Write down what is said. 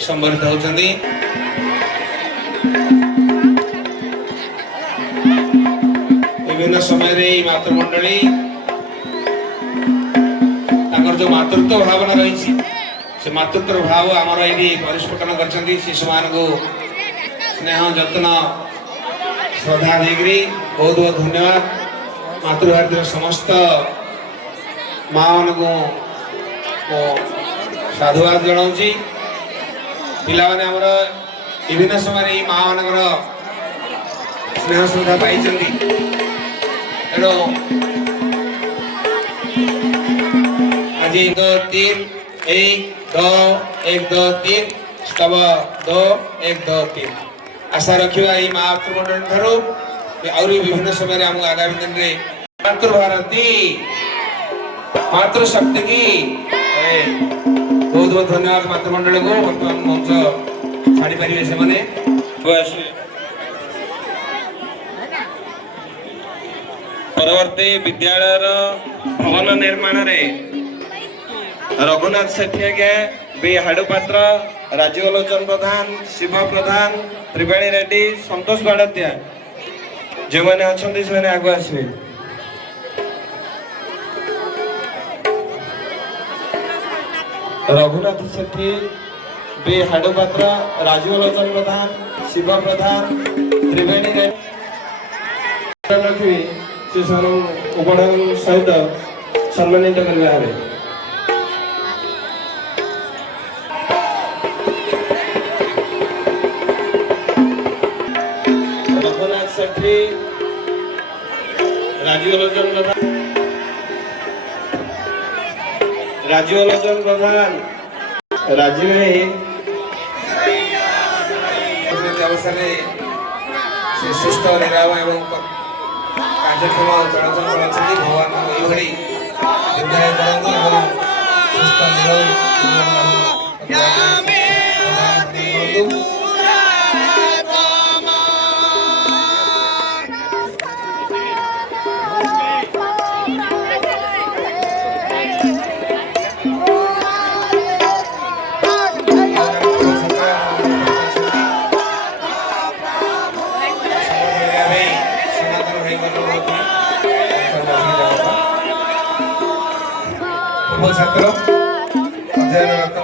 संबर्धित होचंदी विभिन्न समय रे मातृमंडली ताकर जो मातृत्व भावना रही से मातृत्व भाव आमर ये परिस्फुटन कर शिशु मान को स्नेह जत्न श्रद्धा देकरी बहुत बहुत धन्यवाद मातृभारती समस्त माँ मान को साधुवाद जनाऊँगी पिला माने हमर विभिन्न समय माँ मान स्नेह श्रद्धा पाई एणु आज 1 2 3 1 2 1 2 3 स्तव 2 1 2 3 आशा रखिबा ई मातृमंडल थारो और विभिन्न समय हम आगामी दिन रे मातृभारती मातृशक्ति की बहुत बहुत धन्यवाद मातृमंडल को वर्तमान मंच छाड़ी पारे से माने परवर्ती विद्यालय भवन निर्माण रे रघुनाथ सेठी के बी हाडुपात्र राजीवलोचन प्रधान शिव प्रधान त्रिवेणी रेड्डी संतोष बाड़तिया जो मैंने अच्छा से आगे आसवे रघुनाथ सेठी बी हाडुपात्र राजीवलोचन प्रधान शिव प्रधान त्रिवेणी रेड्डी से उपहार सहित सम्मानित करवा रघुनाथ सेठी राजीवलोचन प्रधान राजीव अवसर से सुस्थ निराम एवं कार्यक्रम चलाचल कर भगवान ये विद्यालय करते सुस्थ छात्र अध्ययनरत